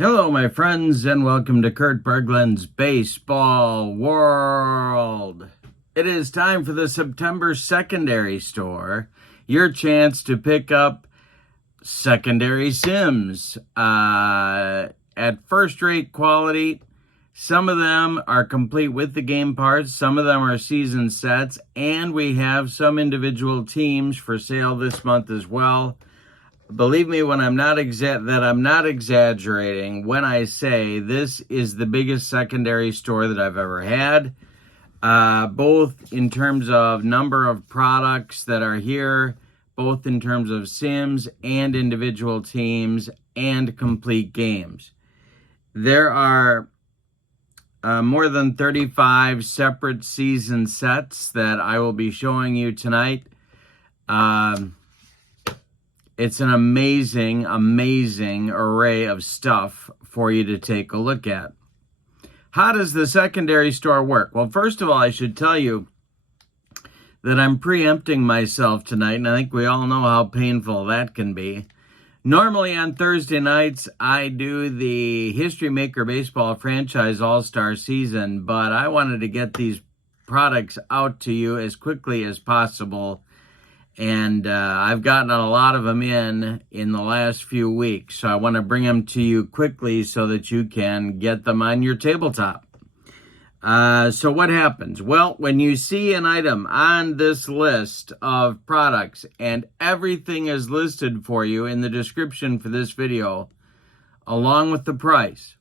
Hello, my friends, and welcome to Kurt Berglund's Baseball World. It is time for the September secondary store, your chance to pick up secondary sims at first-rate quality. Some of them are complete with the game parts, some of them are season sets, and we have some individual teams for sale this month as well. Believe me when I'm not exaggerating when I say this is the biggest secondary store that I've ever had, both in terms of number of products that are here, both in terms of sims and individual teams and complete games. There are more than 35 separate season sets that I will be showing you tonight. It's an amazing array of stuff for you to take a look at. How does the secondary store work? Well, first of all, I should tell you that I'm preempting myself tonight, and I think we all know how painful that can be. Normally on Thursday nights, I do the History Maker Baseball Franchise All-Star Season, but I wanted to get these products out to you as quickly as possible. And I've gotten a lot of them in the last few weeks. So I want to bring them to you quickly so that you can get them on your tabletop. So what happens? Well, when you see an item on this list of products and everything is listed for you in the description for this video, along with the price,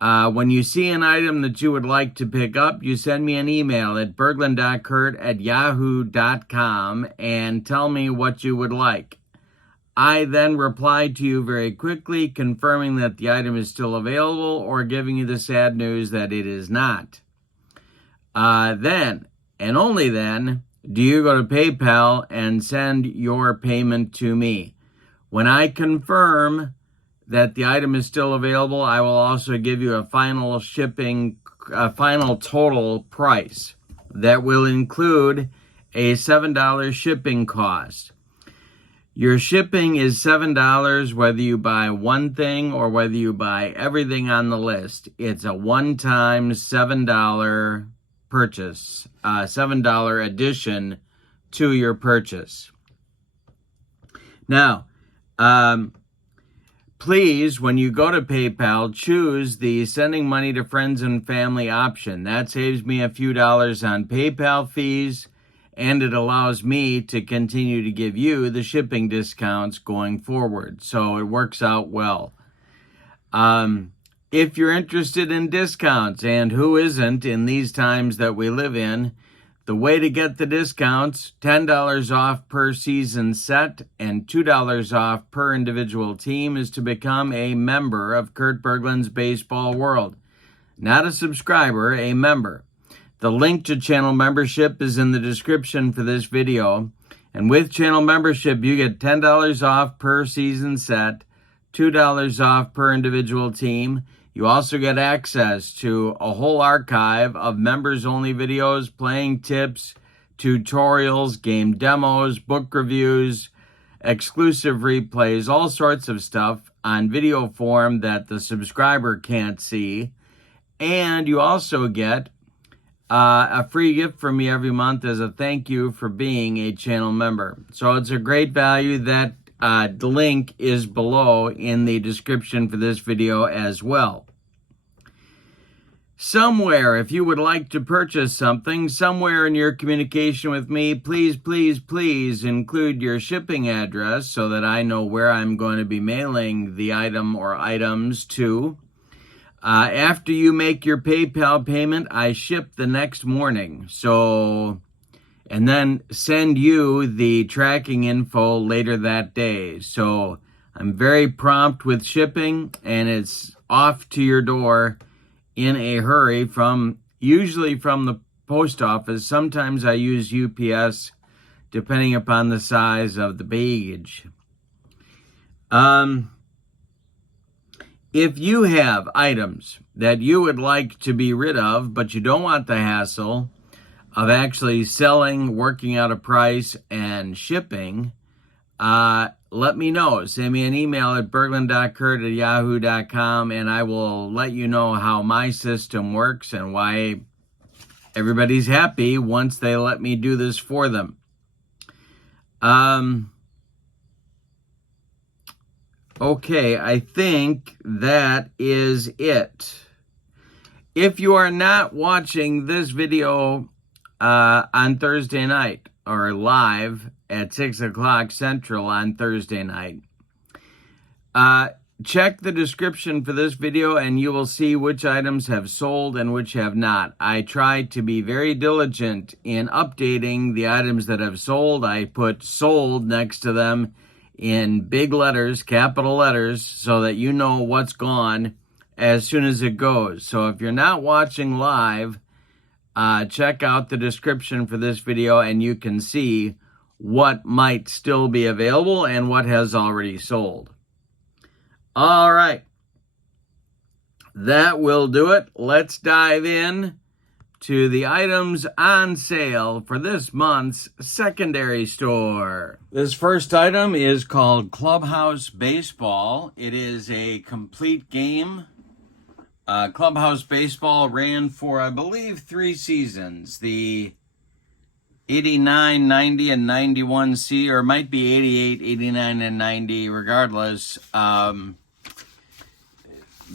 when you see an item that you would like to pick up, you send me an email at berglund.kurt@yahoo.com and tell me what you would like. I then reply to you very quickly, confirming that the item is still available or giving you the sad news that it is not. Then, and only then, do you go to PayPal and send your payment to me. When I confirm that the item is still available, I will also give you a final total price that will include a $7 shipping cost. Your shipping is $7 whether you buy one thing or whether you buy everything on the list. It's a one-time $7 purchase, $7 addition to your purchase. Now, please, when you go to PayPal, choose the sending money to friends and family option. That saves me a few dollars on PayPal fees, and it allows me to continue to give you the shipping discounts going forward. So it works out well. If you're interested in discounts, and who isn't in these times that we live in, the way to get the discounts, $10 off per season set and $2 off per individual team, is to become a member of Kurt Berglund's Baseball World. Not a subscriber, a member. The link to channel membership is in the description for this video. And with channel membership, you get $10 off per season set, $2 off per individual team. You also get access to a whole archive of members-only videos, playing tips, tutorials, game demos, book reviews, exclusive replays, all sorts of stuff on video form that the subscriber can't see. And you also get a free gift from me every month as a thank you for being a channel member. So it's a great value. That the link is below in the description for this video as well. Somewhere, if you would like to purchase something, somewhere in your communication with me, please include your shipping address so that I know where I'm going to be mailing the item or items to. After you make your PayPal payment, I ship the next morning. And then send you the tracking info later that day. So I'm very prompt with shipping, and it's off to your door in a hurry usually from the post office. Sometimes I use UPS, depending upon the size of the baggage. If you have items that you would like to be rid of, but you don't want the hassle of actually selling, working out a price, and shipping, let me know. Send me an email at berglund.kurt@yahoo.com, and I will let you know how my system works and why everybody's happy once they let me do this for them. Okay, I think that is it. If you are not watching this video on Thursday night or live at 6 o'clock Central on Thursday night, check the description for this video and you will see which items have sold and which have not. I try to be very diligent in updating the items that have sold. I put sold next to them in big letters, capital letters, so that you know what's gone as soon as it goes. So if you're not watching live, check out the description for this video and you can see what might still be available and what has already sold. All right, that will do it. Let's dive in to the items on sale for this month's secondary store. This first item is called Clubhouse Baseball. It is a complete game. Clubhouse Baseball ran for, I believe, 3 seasons. The 89, 90, and 91C, or it might be 88, 89, and 90, regardless.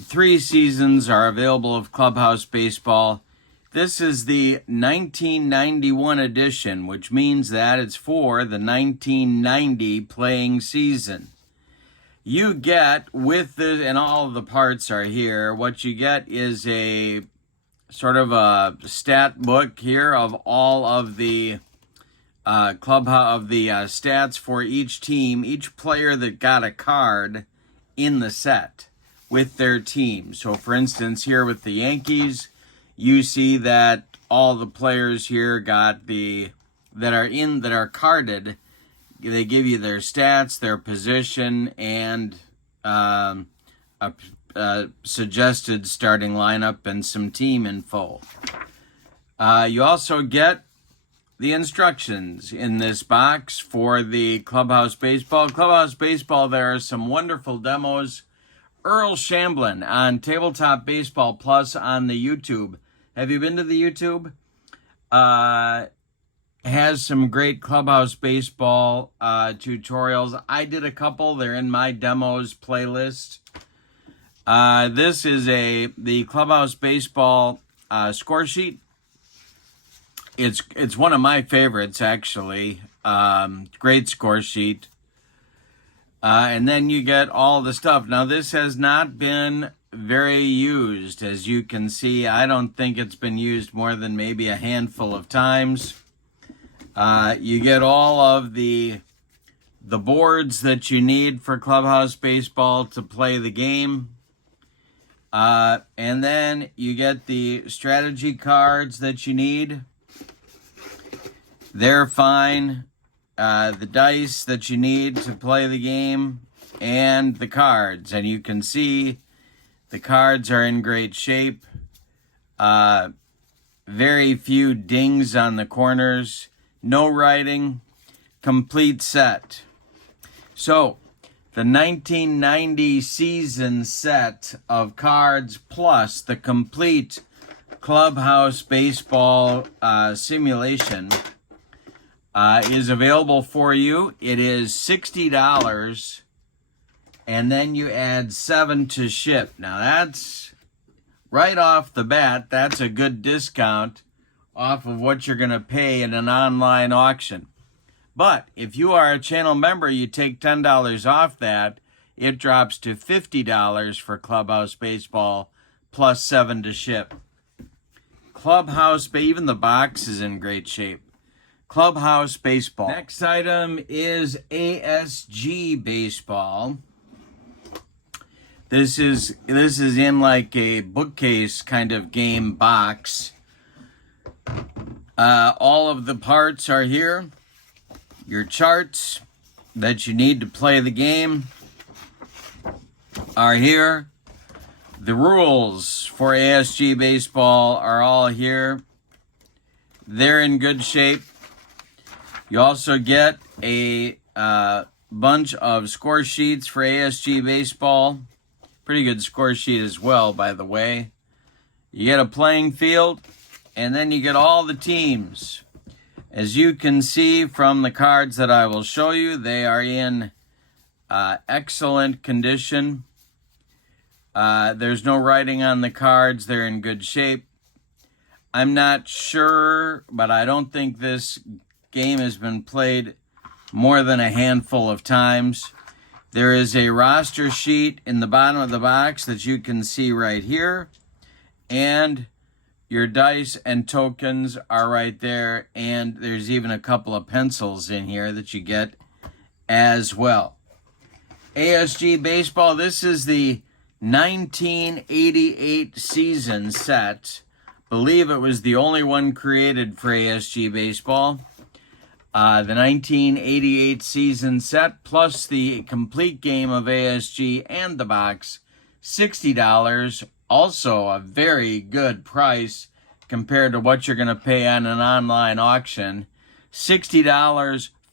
3 seasons are available of Clubhouse Baseball. This is the 1991 edition, which means that it's for the 1990 playing season. You get, with this, and all of the parts are here, what you get is a sort of a stat book here of all of the stats for each team, each player that got a card in the set with their team. So for instance, here with the Yankees, you see that all the players here got that are carded. They give you their stats, their position, and a suggested starting lineup and some team info. You also get the instructions in this box for the Clubhouse Baseball. Clubhouse Baseball, there are some wonderful demos. Earl Shamblin on Tabletop Baseball Plus on the YouTube. Have you been to the YouTube? Has some great Clubhouse Baseball tutorials. I did a couple. They're in my demos playlist. This is the Clubhouse Baseball score sheet. It's one of my favorites, actually. Great score sheet. And then you get all the stuff. Now, this has not been very used. As you can see, I don't think it's been used more than maybe a handful of times. You get all of the boards that you need for Clubhouse Baseball to play the game. And then you get the strategy cards that you need. They're fine. The dice that you need to play the game, and the cards. And you can see the cards are in great shape. Very few dings on the corners. No writing. Complete set. So, the 1990 season set of cards plus the complete Clubhouse Baseball simulation is available for you. It is $60, and then you add $7 to ship. Now that's right off the bat. That's a good discount off of what you're going to pay in an online auction. But if you are a channel member, you take $10 off that. It drops to $50 for Clubhouse Baseball plus $7 to ship. Clubhouse, even the box is in great shape. Clubhouse Baseball. Next item is ASG Baseball. This is in like a bookcase kind of game box. All of the parts are here. Your charts that you need to play the game are here. The rules for ASG Baseball are all here. They're in good shape. You also get a bunch of score sheets for ASG Baseball. Pretty good score sheet as well, by the way. You get a playing field, and then you get all the teams. As you can see from the cards that I will show you, they are in excellent condition. There's no writing on the cards. They're in good shape. I'm not sure, but I don't think this game has been played more than a handful of times. There is a roster sheet in the bottom of the box that you can see right here. And your dice and tokens are right there. And there's even a couple of pencils in here that you get as well. ASG Baseball, this is the 1988 season set. Believe it was the only one created for ASG Baseball. The 1988 season set plus the complete game of ASG and the box, $60. Also a very good price compared to what you're going to pay on an online auction. $60,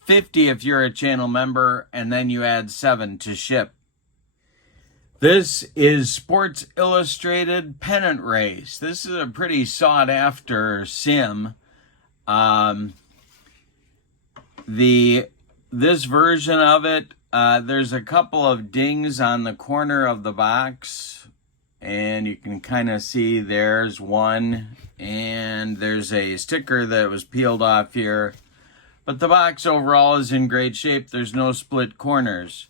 $50 if you're a channel member, and then you add $7 to ship. This is Sports Illustrated Pennant Race. This is a pretty sought-after sim. This version of it, there's a couple of dings on the corner of the box, and you can kind of see there's one, and there's a sticker that was peeled off here. But the box overall is in great shape. There's no split corners.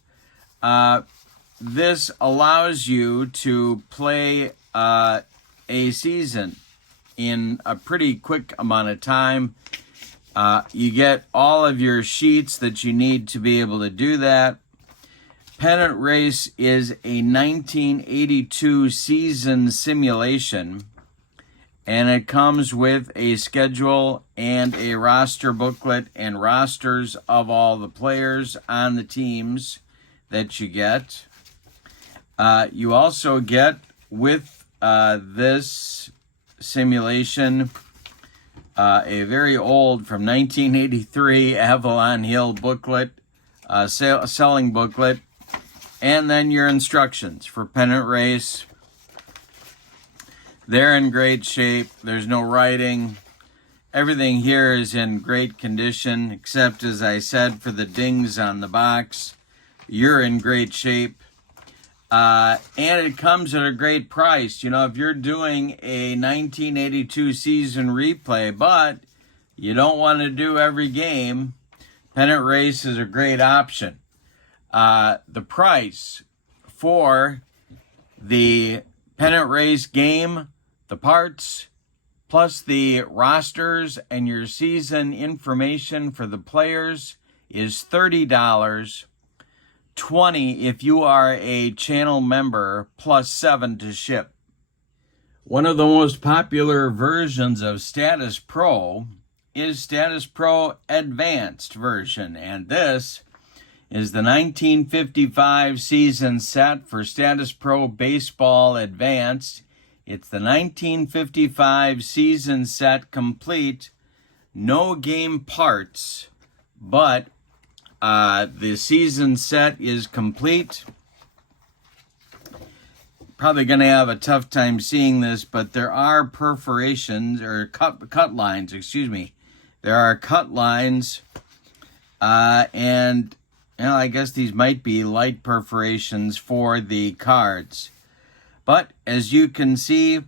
This allows you to play a season in a pretty quick amount of time. You get all of your sheets that you need to be able to do that. Pennant Race is a 1982 season simulation, and it comes with a schedule and a roster booklet and rosters of all the players on the teams that you get. You also get, with this simulation, a very old, from 1983, Avalon Hill booklet, selling booklet, and then your instructions for Pennant Race. They're in great shape. There's no writing. Everything here is in great condition, except, as I said, for the dings on the box. You're in great shape. And it comes at a great price. You know, if you're doing a 1982 season replay, but you don't want to do every game, Pennant Race is a great option. The price for the Pennant Race game, the parts, plus the rosters and your season information for the players is $30. $20 if you are a channel member, plus $7 to ship. One of the most popular versions of Statis Pro is Statis Pro Advanced version, and this is the 1955 season set for Statis Pro Baseball Advanced. It's the 1955 season set complete, no game parts, but the season set is complete. Probably going to have a tough time seeing this, but there are perforations, or cut lines, excuse me. There are cut lines, and I guess these might be light perforations for the cards. But as you can see,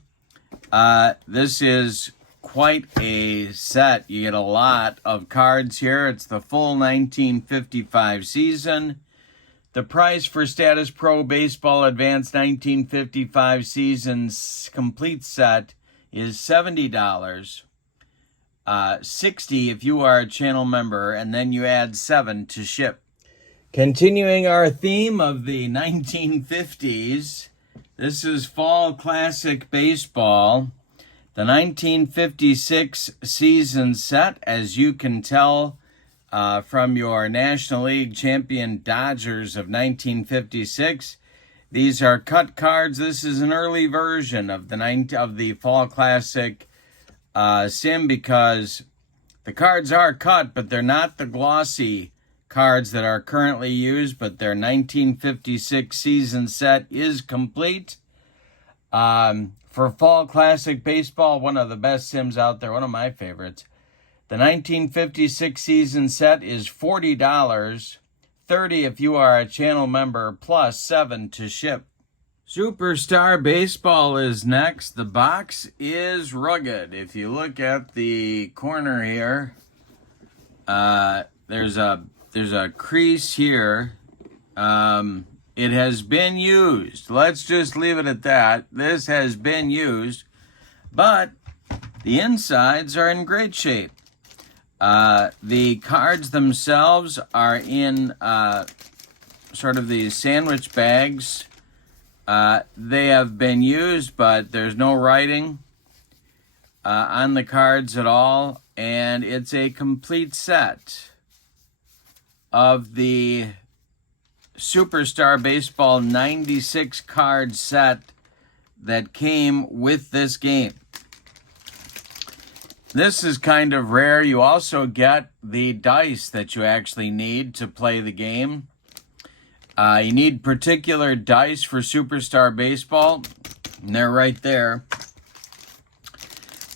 this is quite a set. You get a lot of cards here. It's the full 1955 season. The price for Statis Pro Baseball Advanced 1955 season complete set is $70. $60 if you are a channel member, and then you add $7 to ship. Continuing our theme of the 1950s, this is Fall Classic Baseball, the 1956 season set. As you can tell from your National League champion Dodgers of 1956, these are cut cards. This is an early version of the Fall Classic sim, because the cards are cut, but they're not the glossy cards that are currently used, but their 1956 season set is complete. For Fall Classic Baseball, one of the best sims out there, one of my favorites. The 1956 season set is $40, $30 if you are a channel member, plus $7 to ship. Superstar Baseball is next. The box is rugged. If you look at the corner here, there's a crease here. It has been used. Let's just leave it at that. This has been used, but the insides are in great shape. The cards themselves are in sort of these sandwich bags. They have been used, but there's no writing on the cards at all, and it's a complete set of the Superstar Baseball 96 card set that came with this game. This is kind of rare. You also get the dice that you actually need to play the game. You need particular dice for Superstar Baseball, and they're right there.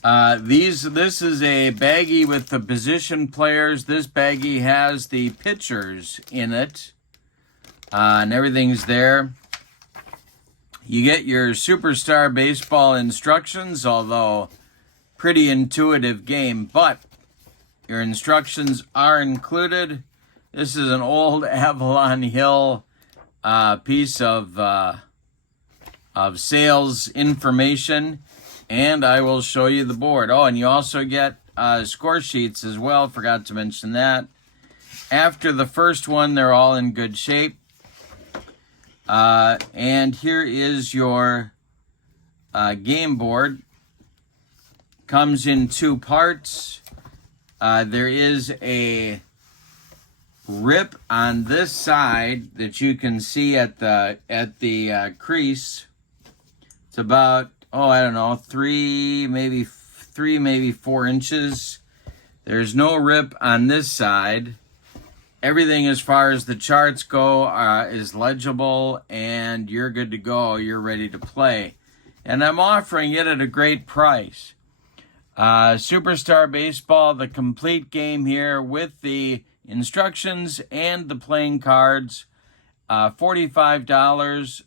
This is a baggie with the position players. This baggie has the pitchers in it, and everything's there. You get your Superstar Baseball instructions, although pretty intuitive game, but your instructions are included. This is an old Avalon Hill piece of sales information, and I will show you the board. Oh, and you also get score sheets as well. Forgot to mention that. After the first one, they're all in good shape. And here is your game board. Comes in two parts. There is a rip on this side that you can see at the crease. It's about, I don't know, 3, maybe 4 inches. There's no rip on this side. Everything as far as the charts go is legible, and you're good to go. You're ready to play. And I'm offering it at a great price. Superstar Baseball, the complete game here with the instructions and the playing cards. $45,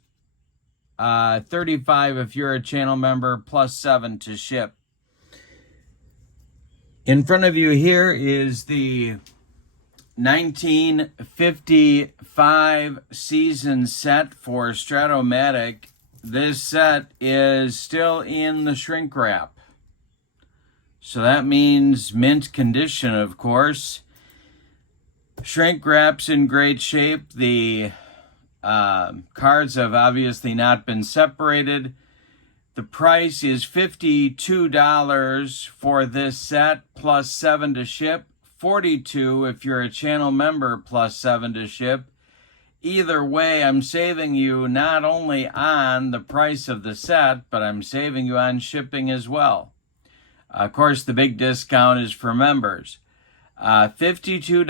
$35 if you're a channel member, plus $7 to ship. In front of you here is the 1955 season set for Strat O Matic. This set is still in the shrink wrap. So that means mint condition, of course. Shrink wrap's in great shape. The cards have obviously not been separated. The price is $52 for this set, plus $7 to ship. $42 if you're a channel member, plus $7 to ship. Either way, I'm saving you not only on the price of the set, but I'm saving you on shipping as well. Of course, the big discount is for members. $52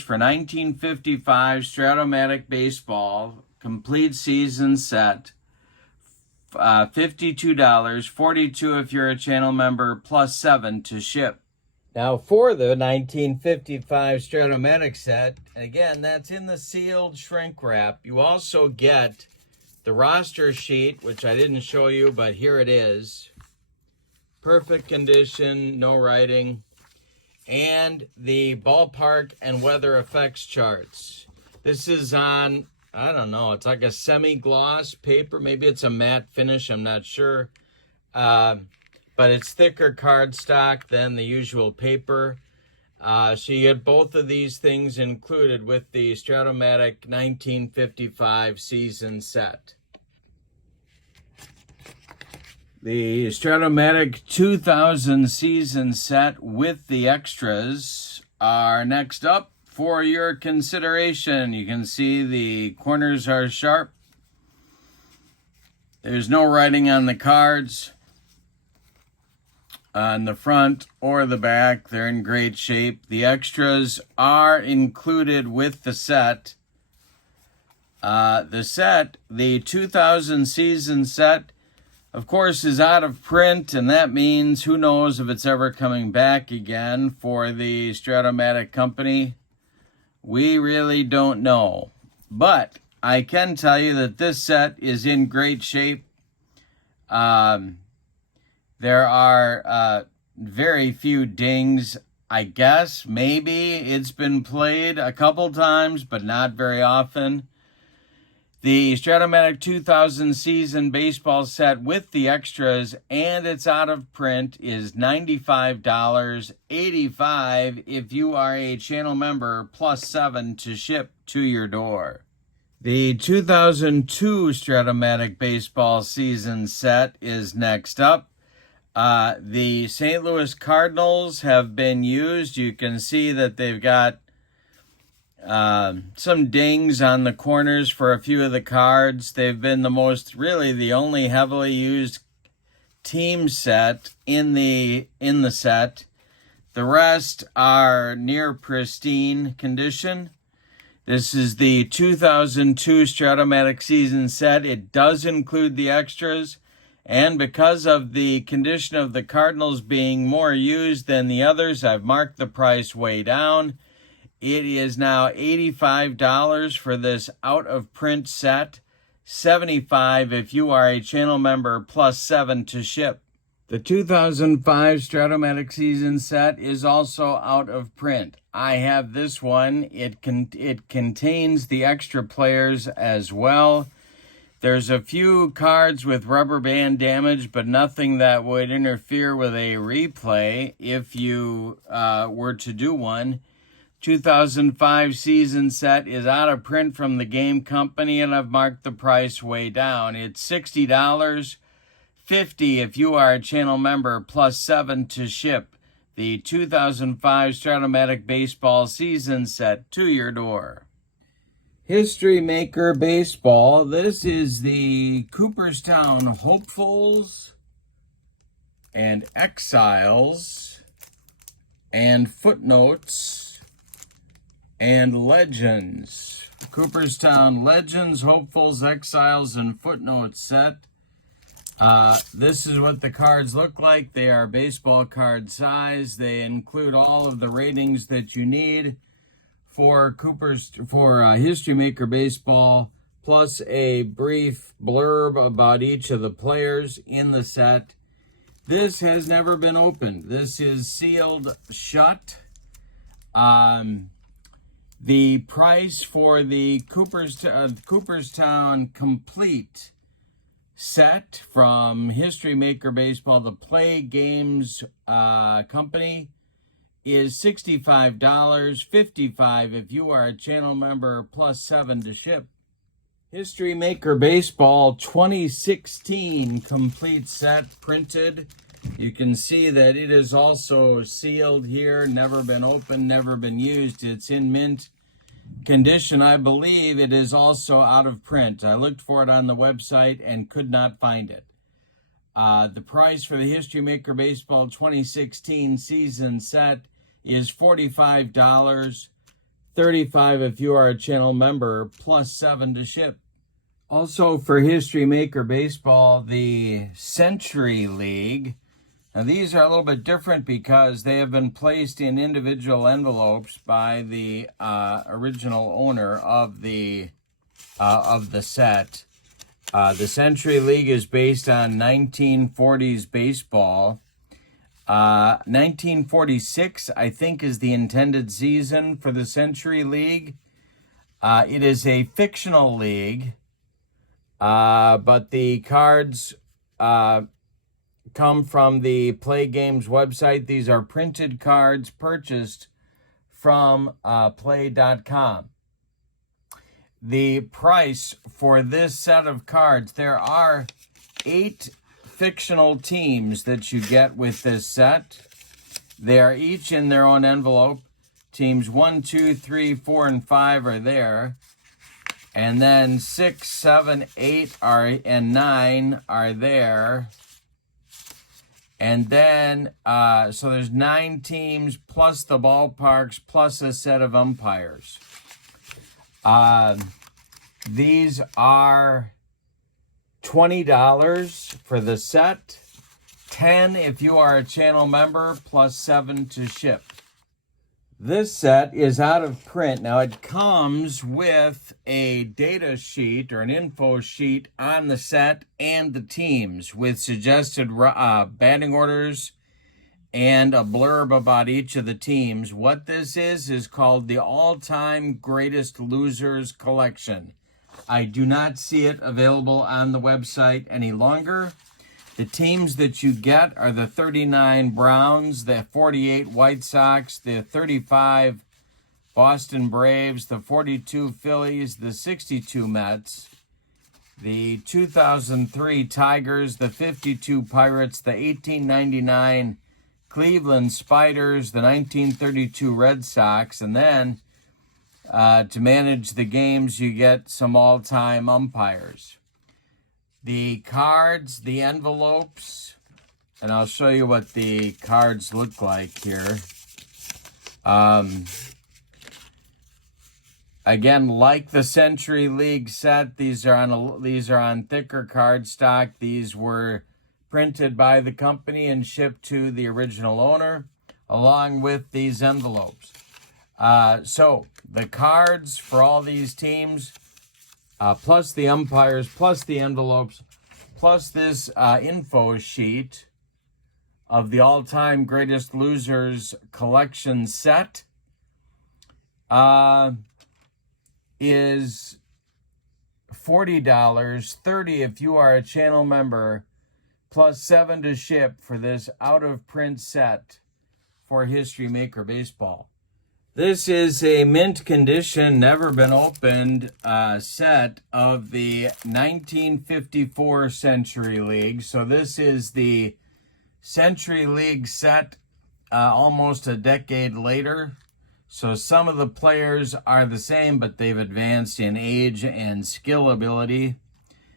for 1955 Strat O Matic Baseball, complete season set. $52, $42 if you're a channel member, plus $7 to ship. Now for the 1955 Strat O Matic set, and again, that's in the sealed shrink wrap. You also get the roster sheet, which I didn't show you, but here it is. Perfect condition, no writing. And the ballpark and weather effects charts. This is on, I don't know, it's like a semi-gloss paper. Maybe it's a matte finish, I'm not sure. But it's thicker cardstock than the usual paper. So you get both of these things included with the Strat O Matic 1955 season set. The Strat O Matic 2000 season set with the extras are next up for your consideration. You can see the corners are sharp. There's no writing on the cards. on the front or the back. They're in great shape. The extras are included with the set. The 2000 season set, of course, is out of print, and that means who knows if it's ever coming back again for the Strat O Matic company. We really don't know. But I can tell you that this set is in great shape. There are very few dings. I guess maybe it's been played a couple times, but not very often. The Strat O Matic 2000 season baseball set with the extras, and it's out of print, is $95, $85 if you are a channel member, plus $7 to ship to your door. The 2002 Strat O Matic baseball season set is next up. The St. Louis Cardinals have been used. You can see that they've got some dings on the corners for a few of the cards. They've been the only heavily used team set in the set. The rest are near pristine condition. This is the 2002 Strat O Matic season set. It does include the extras, and because of the condition of the Cardinals being more used than the others, I've marked the price way down. It is now $85 for this out-of-print set, $75 if you are a channel member, plus $7 to ship. The 2005 Strat O Matic season set is also out of print. I have this one. It contains the extra players as well. There's a few cards with rubber band damage, but nothing that would interfere with a replay if you were to do one. 2005 season set is out of print from the game company, and I've marked the price way down. It's $60, $50 if you are a channel member, plus $7 to ship the 2005 Strat O Matic baseball season set to your door. History Maker Baseball. This is the Cooperstown Hopefuls and Exiles and Footnotes and Legends. Cooperstown Legends, Hopefuls, Exiles, and Footnotes set. This is what the cards look like. They are baseball card size. They include all of the ratings that you need for History Maker Baseball, plus a brief blurb about each of the players in the set. This has never been opened. This is sealed shut. The price for the Cooperstown Complete set from History Maker Baseball, the Play Games company, is $65, $55 if you are a channel member, plus $7 to ship. History Maker Baseball 2016 Complete set printed. You can see that it is also sealed here, never been opened, never been used. It's in mint condition. I believe it is also out of print. I looked for it on the website and could not find it. The price for the History Maker Baseball 2016 season set is $45, $35 if you are a channel member, plus $7 to ship. Also for History Maker Baseball, the Century League. Now these are a little bit different because they have been placed in individual envelopes by the original owner of the set. The Century League is based on 1940s baseball. 1946, I think, is the intended season for the Century League. It is a fictional league, but the cards come from the Play Games website. These are printed cards purchased from play.com. The price for this set of cards, there are 8 fictional teams that you get with this set. They are each in their own envelope. Teams 1, 2, 3, 4, and 5 are there. And then 6, 7, 8 and 9 are there. And then, so there's 9 teams plus the ballparks plus a set of umpires. These are $20 for the set, $10 if you are a channel member, plus $7 to ship. This set is out of print. Now, it comes with a data sheet or an info sheet on the set and the teams with suggested batting orders and a blurb about each of the teams. What this is called the All-Time Greatest Losers Collection. I do not see it available on the website any longer. The teams that you get are the 39 Browns, the 48 White Sox, the 35 Boston Braves, the 42 Phillies, the 62 Mets, the 2003 Tigers, the 52 Pirates, the 1899 Cleveland Spiders, the 1932 Red Sox, and then to manage the games, you get some all-time umpires. The cards, the envelopes, and I'll show you what the cards look like here. Again, like the Century League set, these are on thicker cardstock. These were printed by the company and shipped to the original owner, along with these envelopes. So the cards for all these teams, plus the umpires, plus the envelopes, plus this info sheet of the all-time greatest losers collection set is $40, $30 if you are a channel member, plus $7 to ship for this out-of-print set for History Maker Baseball. This is a mint condition, never been opened set of the 1954 Century League. So this is the Century League set almost a decade later. So some of the players are the same, but they've advanced in age and skill ability.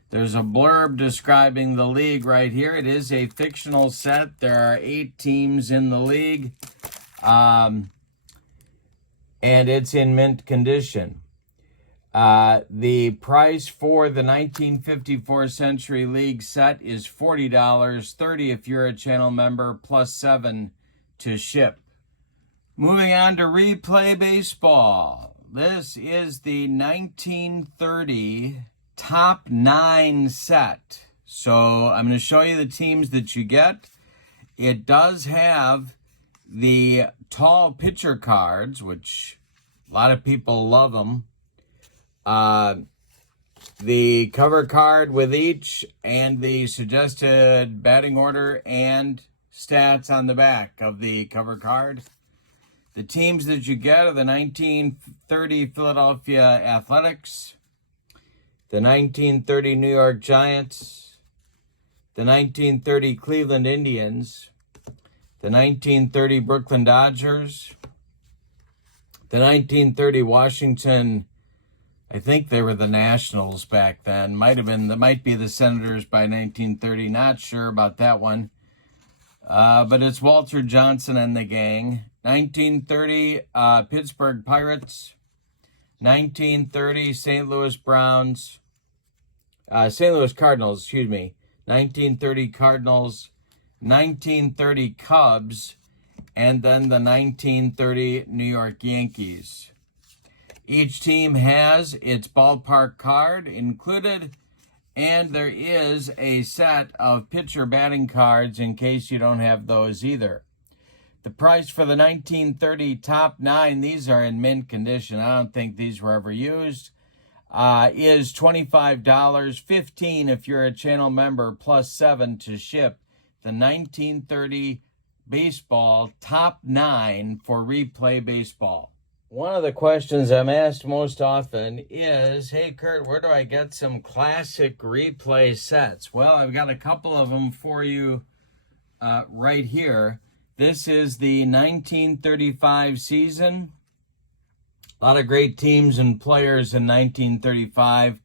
There's a blurb describing the league right here. It is a fictional set. There are 8 teams in the league. And it's in mint condition. The price for the 1954 Century League set is $40, $30 if you're a channel member, plus $7 to ship. Moving on to Replay Baseball. This is the 1930 Top 9 set. So I'm going to show you the teams that you get. It does have the tall pitcher cards, which a lot of people love them. The cover card with each and the suggested batting order and stats on the back of the cover card. The teams that you get are the 1930 Philadelphia Athletics, the 1930 New York Giants, the 1930 Cleveland Indians, the 1930 Brooklyn Dodgers, the 1930 Washington, I think they were the Nationals back then. Might be the Senators by 1930. Not sure about that one. But it's Walter Johnson and the gang. 1930 Pittsburgh Pirates, 1930 St. Louis Cardinals, 1930 Cardinals, 1930 Cubs, and then the 1930 New York Yankees. Each team has its ballpark card included, and there is a set of pitcher batting cards in case you don't have those either. The price for the 1930 Top 9, these are in mint condition, I don't think these were ever used, is $25, $15 if you're a channel member, plus $7 to ship. The 1930 Baseball Top 9 for Replay Baseball. One of the questions I'm asked most often is, hey, Kurt, where do I get some classic replay sets? Well, I've got a couple of them for you right here. This is the 1935 season. A lot of great teams and players in 1935.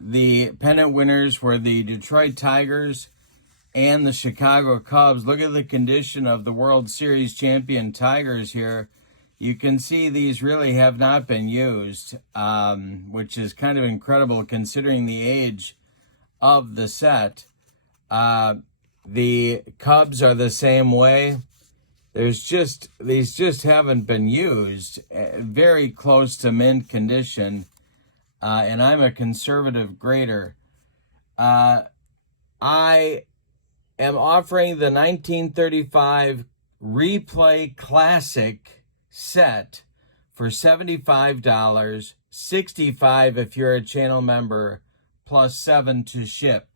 The pennant winners were the Detroit Tigers, and the Chicago Cubs. Look at the condition of the World Series champion Tigers here. You can see these really have not been used, which is kind of incredible considering the age of the set. The Cubs are the same way. These just haven't been used. Very close to mint condition. And I'm a conservative grader. I am offering the 1935 Replay Classic set for $75, $65 if you're a channel member, plus $7 to ship.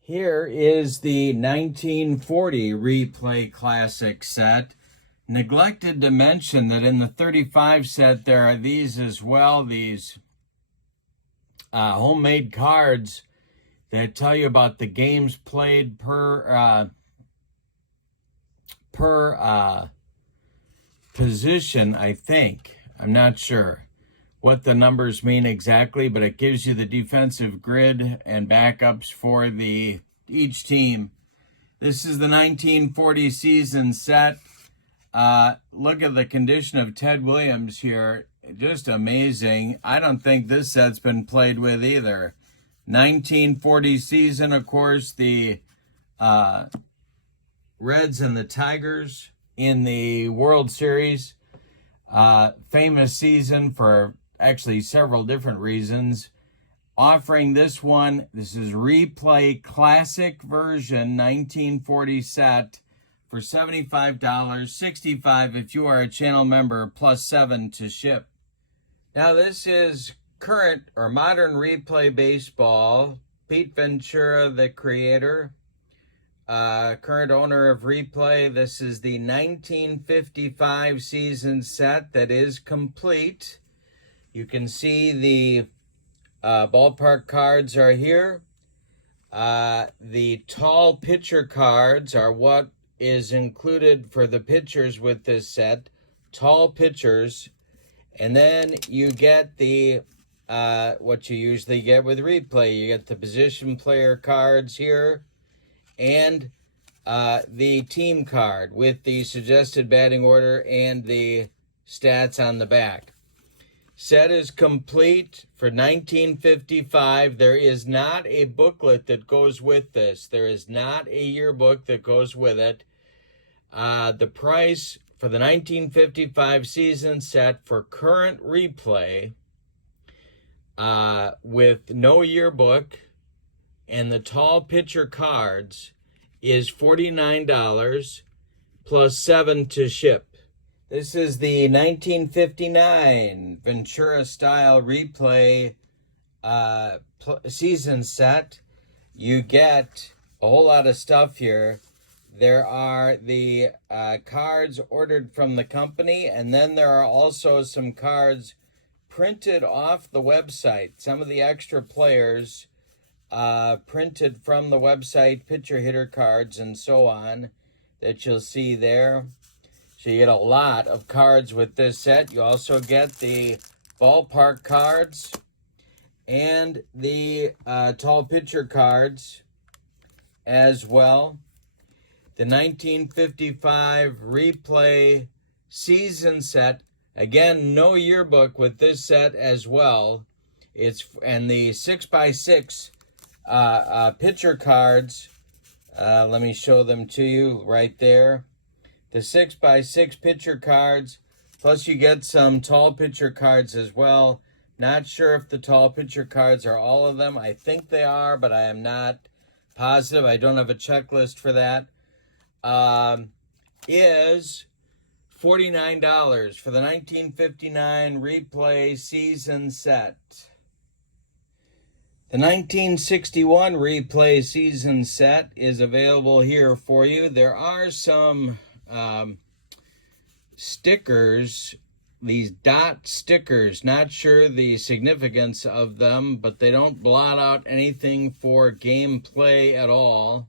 Here is the 1940 Replay Classic set. Neglected to mention that in the 35 set there are these as well, these homemade cards that tell you about the games played per position, I think. I'm not sure what the numbers mean exactly, but it gives you the defensive grid and backups for each team. This is the 1940 season set. Look at the condition of Ted Williams here. Just amazing. I don't think this set's been played with either. 1940 season, of course, the Reds and the Tigers in the World Series. Famous season for actually several different reasons. Offering this one, this is Replay Classic version 1940 set for $75, $65 if you are a channel member, plus $7 to ship. Now this is current or modern replay baseball. Pete Ventura, the creator, current owner of Replay. This is the 1955 season set that is complete. You can see the ballpark cards are here. The tall pitcher cards are what is included for the pitchers with this set. Tall pitchers. And then you get the what you usually get with Replay. You get the position player cards here and the team card with the suggested batting order and the stats on the back. Set is complete for 1955. There is not a booklet that goes with this. There is not a yearbook that goes with it. The price for the 1955 season set for current Replay with no yearbook and the tall pitcher cards is $49 plus $7 to ship. This is the 1959 Ventura style Replay season set. You get a whole lot of stuff here. There are the cards ordered from the company, and then there are also some cards printed off the website. Some of the extra players printed from the website, pitcher hitter cards and so on that you'll see there. So you get a lot of cards with this set. You also get the ballpark cards and the tall pitcher cards as well. The 1955 Replay season set. Again, no yearbook with this set as well. And the 6x6 pitcher cards. Let me show them to you right there. The 6x6 pitcher cards. Plus you get some tall pitcher cards as well. Not sure if the tall pitcher cards are all of them. I think they are, but I am not positive. I don't have a checklist for that. Is $49 for the 1959 Replay season set. The 1961 Replay season set is available here for you. There are some stickers, these dot stickers. Not sure the significance of them, but they don't blot out anything for gameplay at all.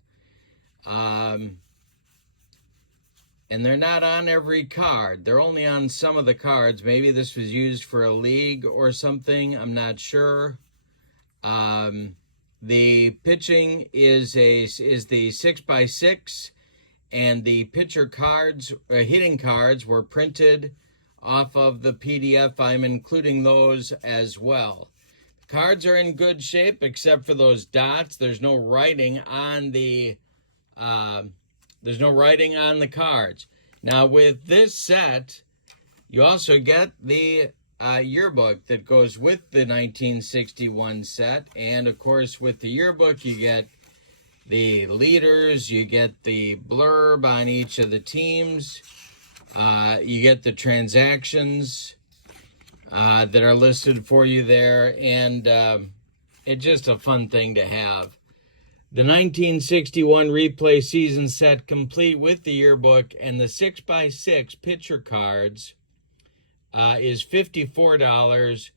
And they're not on every card. They're only on some of the cards. Maybe this was used for a league or something. I'm not sure. The pitching is the 6x6, and the pitcher cards, hitting cards, were printed off of the PDF. I'm including those as well. Cards are in good shape except for those dots. There's no writing on the cards. Now with this set, you also get the yearbook that goes with the 1961 set, and of course with the yearbook you get the leaders, you get the blurb on each of the teams, you get the transactions that are listed for you there, and it's just a fun thing to have. The 1961 replay season set complete with the yearbook and the 6x6 pitcher cards is $54,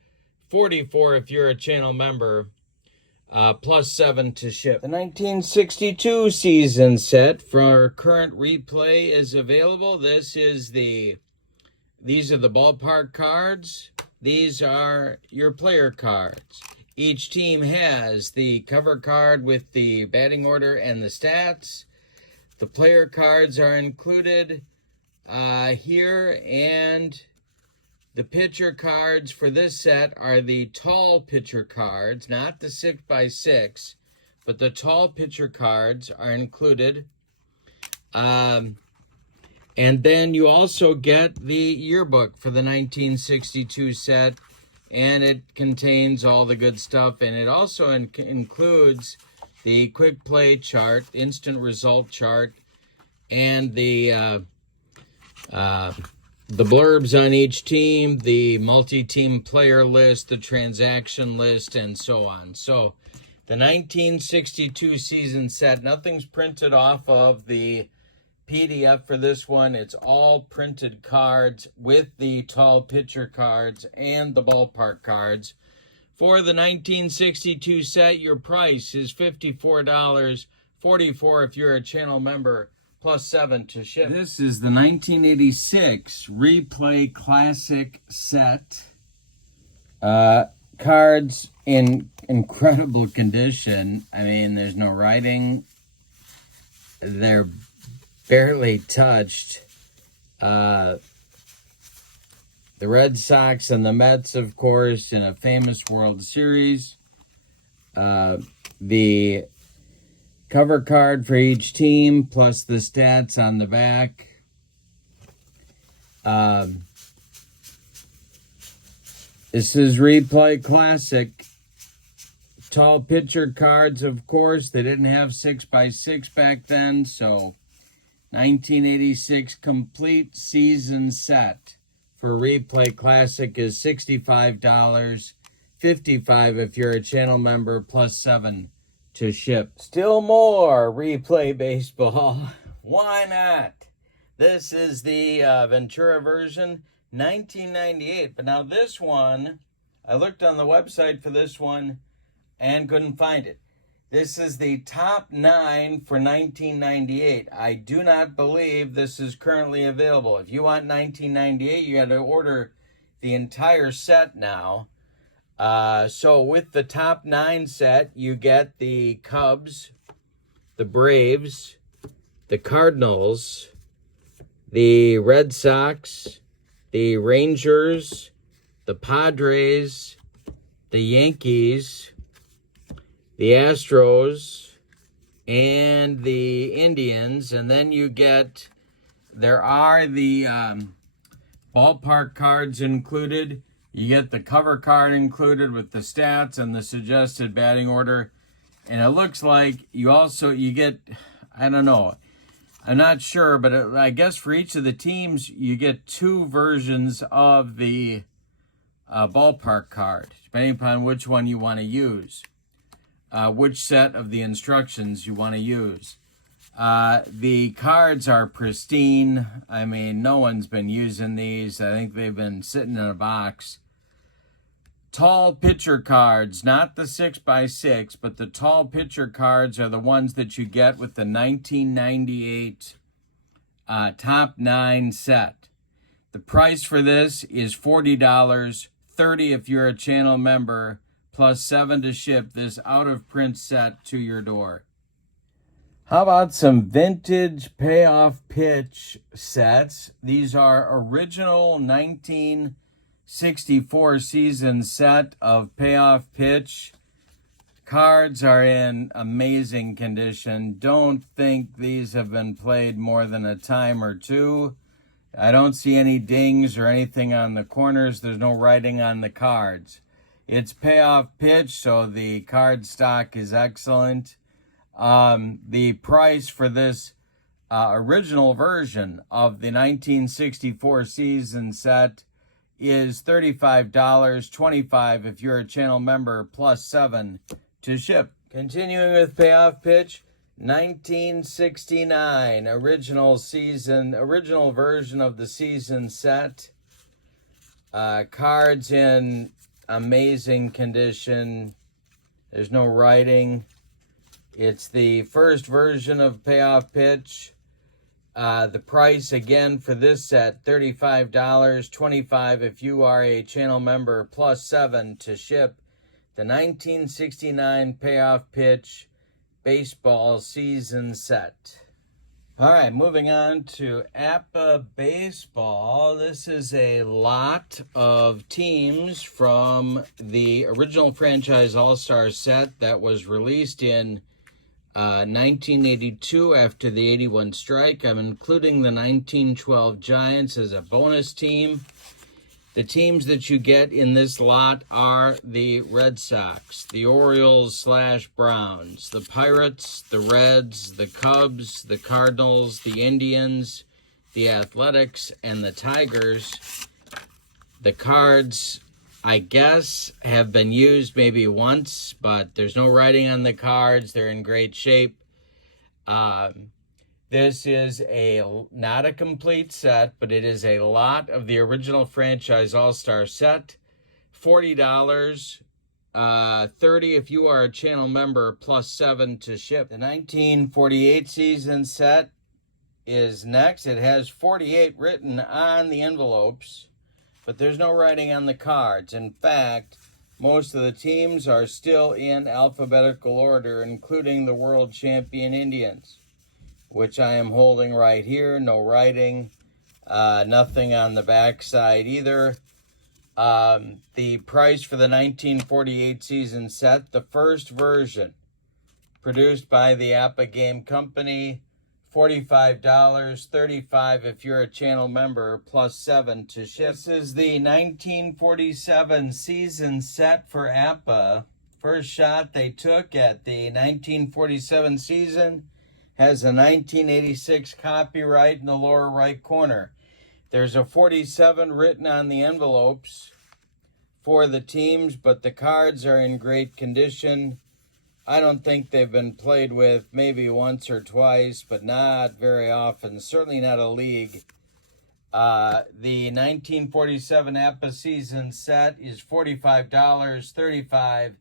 $44 if you're a channel member, plus $7 to ship. The 1962 season set for current replay is available. These are the ballpark cards. These are your player cards. Each team has the cover card with the batting order and the stats. The player cards are included here, and the pitcher cards for this set are the tall pitcher cards, not the 6x6, but the tall pitcher cards are included. And then you also get the yearbook for the 1962 set, and it contains all the good stuff, and it also includes the quick play chart, instant result chart, and the blurbs on each team, the multi-team player list, the transaction list, and so on. So the 1962 season set, nothing's printed off of the PDF for this one. It's all printed cards with the tall pitcher cards and the ballpark cards. For the 1962 set, your price is $54, $44 if you're a channel member, plus $7 to ship. This is the 1986 Replay Classic set. Cards in incredible condition. I mean, there's no writing. They're barely touched. The Red Sox and the Mets, of course, in a famous World Series. The cover card for each team, plus the stats on the back. This is Replay Classic. Tall pitcher cards, of course. They didn't have 6x6 back then, so 1986 complete season set for Replay Classic is $65, $55 if you're a channel member, plus $7 to ship. Still more Replay Baseball. Why not? This is the Ventura version, 1998. But now this one, I looked on the website for this one and couldn't find it. This is the top 9 for 1998. I do not believe this is currently available. If you want 1998, you got to order the entire set now. So with the top 9 set, you get the Cubs, the Braves, the Cardinals, the Red Sox, the Rangers, the Padres, the Yankees, the Astros, and the Indians. And then you get, there are the ballpark cards included. You get the cover card included with the stats and the suggested batting order. And it looks like you get, I don't know, I'm not sure, but I guess for each of the teams, you get 2 versions of the ballpark card, depending upon which one you want to use. Which set of the instructions you want to use. The cards are pristine. I mean, no one's been using these. I think they've been sitting in a box. Tall pitcher cards, not the 6x6, but the tall pitcher cards are the ones that you get with the 1998 top 9 set. The price for this is $40, $30 if you're a channel member, plus $7 to ship this out-of-print set to your door. How about some vintage Payoff pitch sets? These are original 1964 season set of Payoff pitch. Cards are in amazing condition. Don't think these have been played more than a time or two. I don't see any dings or anything on the corners. There's no writing on the cards. It's Payoff pitch, so the card stock is excellent. The price for this original version of the 1964 season set is $35, $25 if you're a channel member, plus $7 to ship. Continuing with Payoff pitch, 1969 original version of the season set. Cards in amazing condition. There's no writing. It's the first version of Payoff pitch. The price again for this set, $35, $25 if you are a channel member, plus $7 to ship. The 1969 Payoff pitch baseball season set. All right, moving on to APBA Baseball. This is a lot of teams from the original franchise All-Star set that was released in 1982 after the 81 strike. I'm including the 1912 Giants as a bonus team. The teams that you get in this lot are the Red Sox, the Orioles/Browns, the Pirates, the Reds, the Cubs, the Cardinals, the Indians, the Athletics, and the Tigers. The cards, I guess, have been used maybe once, but there's no writing on the cards. They're in great shape. This is not a complete set, but it is a lot of the original franchise All-Star set. $40, $30 if you are a channel member, plus $7 to ship. The 1948 season set is next. It has 48 written on the envelopes, but there's no writing on the cards. In fact, most of the teams are still in alphabetical order, including the world champion Indians, which I am holding right here. No writing, nothing on the back side either. The price for the 1948 season set, the first version, produced by the APBA Game Company, $45, $35 if you're a channel member, plus $7 to ship. This is the 1947 season set for APBA. First shot they took at the 1947 season has a 1986 copyright in the lower right corner. There's a 47 written on the envelopes for the teams, but the cards are in great condition. I don't think they've been played with, maybe once or twice, but not very often, certainly not a league. The 1947 APBA season set is $45, $35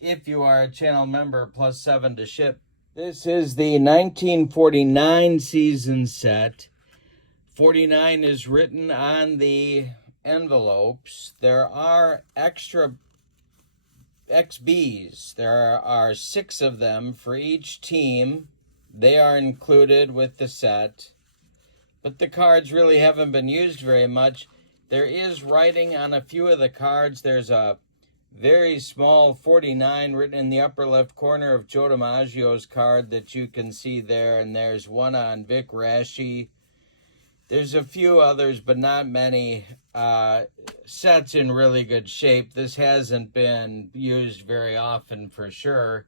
if you are a channel member, plus $7 to ship. This is the 1949 season set. 49 is written on the envelopes. There are extra XBs. There are 6 of them for each team. They are included with the set, but the cards really haven't been used very much. There is writing on a few of the cards. There's a very small 49 written in the upper left corner of Joe DiMaggio's card that you can see there, and there's one on Vic Raschi. There's a few others, but not many. Set's in really good shape. This hasn't been used very often for sure.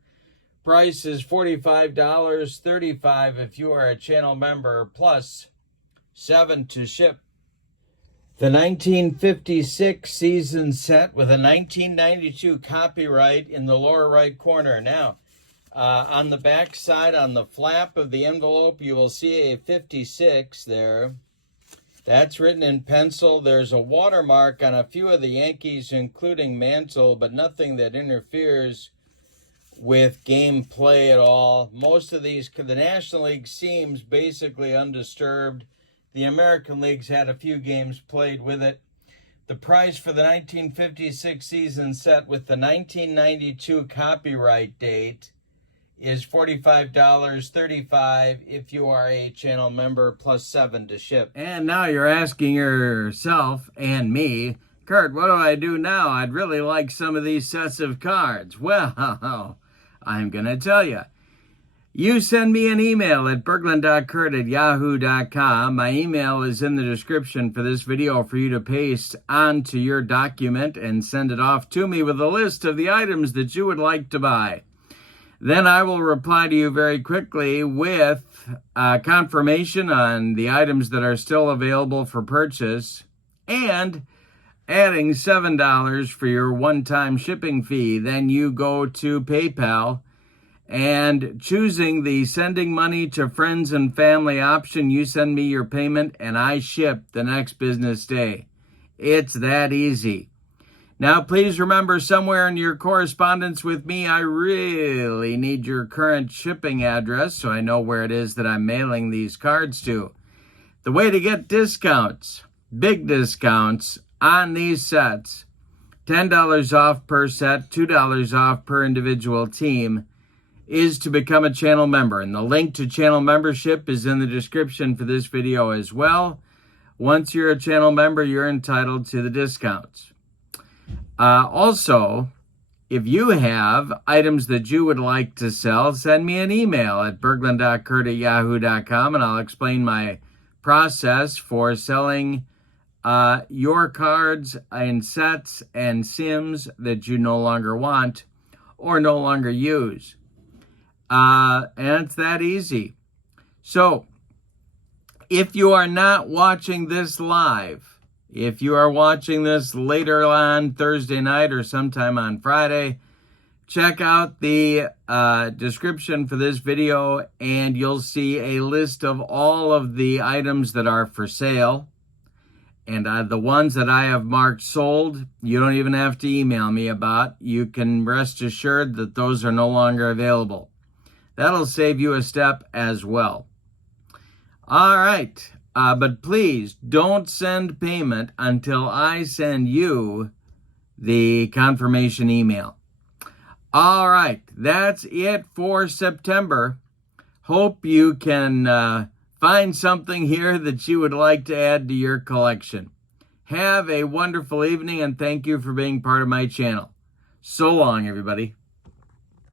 Price is $45, $35 if you are a channel member, plus $7 to ship. The 1956 season set with a 1992 copyright in the lower right corner. Now, on the back side, on the flap of the envelope, you will see a 56 there. That's written in pencil. There's a watermark on a few of the Yankees, including Mantle, but nothing that interferes with gameplay at all. Most of these, the National League seems basically undisturbed. The American League's had a few games played with it. The price for the 1956 season set with the 1992 copyright date is $45.35 if you are a channel member, plus $7 to ship. And now you're asking yourself and me, Kurt, what do I do now? I'd really like some of these sets of cards. Well, I'm going to tell you. You send me an email at berglund.kurt@yahoo.com. My email is in the description for this video for you to paste onto your document and send it off to me with a list of the items that you would like to buy. Then I will reply to you very quickly with confirmation on the items that are still available for purchase and adding $7 for your one-time shipping fee. Then you go to PayPal and choosing the sending money to friends and family option, you send me your payment and I ship the next business day. It's that easy. Now, please remember, somewhere in your correspondence with me, I really need your current shipping address so I know where it is that I'm mailing these cards to. The way to get discounts, big discounts on these sets, $10 off per set, $2 off per individual team, is to become a channel member. And the link to channel membership is in the description for this video as well. Once you're a channel member, you're entitled to the discounts. Also, if you have items that you would like to sell, send me an email at berglund.kurt@yahoo.com and I'll explain my process for selling your cards and sets and sims that you no longer want or no longer use. And it's that easy. So, if you are not watching this live, if you are watching this later on Thursday night or sometime on Friday, check out the description for this video and you'll see a list of all of the items that are for sale. And the ones that I have marked sold, you don't even have to email me about. You can rest assured that those are no longer available. That'll save you a step as well. All right. But please don't send payment until I send you the confirmation email. All right, that's it for September. Hope you can find something here that you would like to add to your collection. Have a wonderful evening and thank you for being part of my channel. So long, everybody.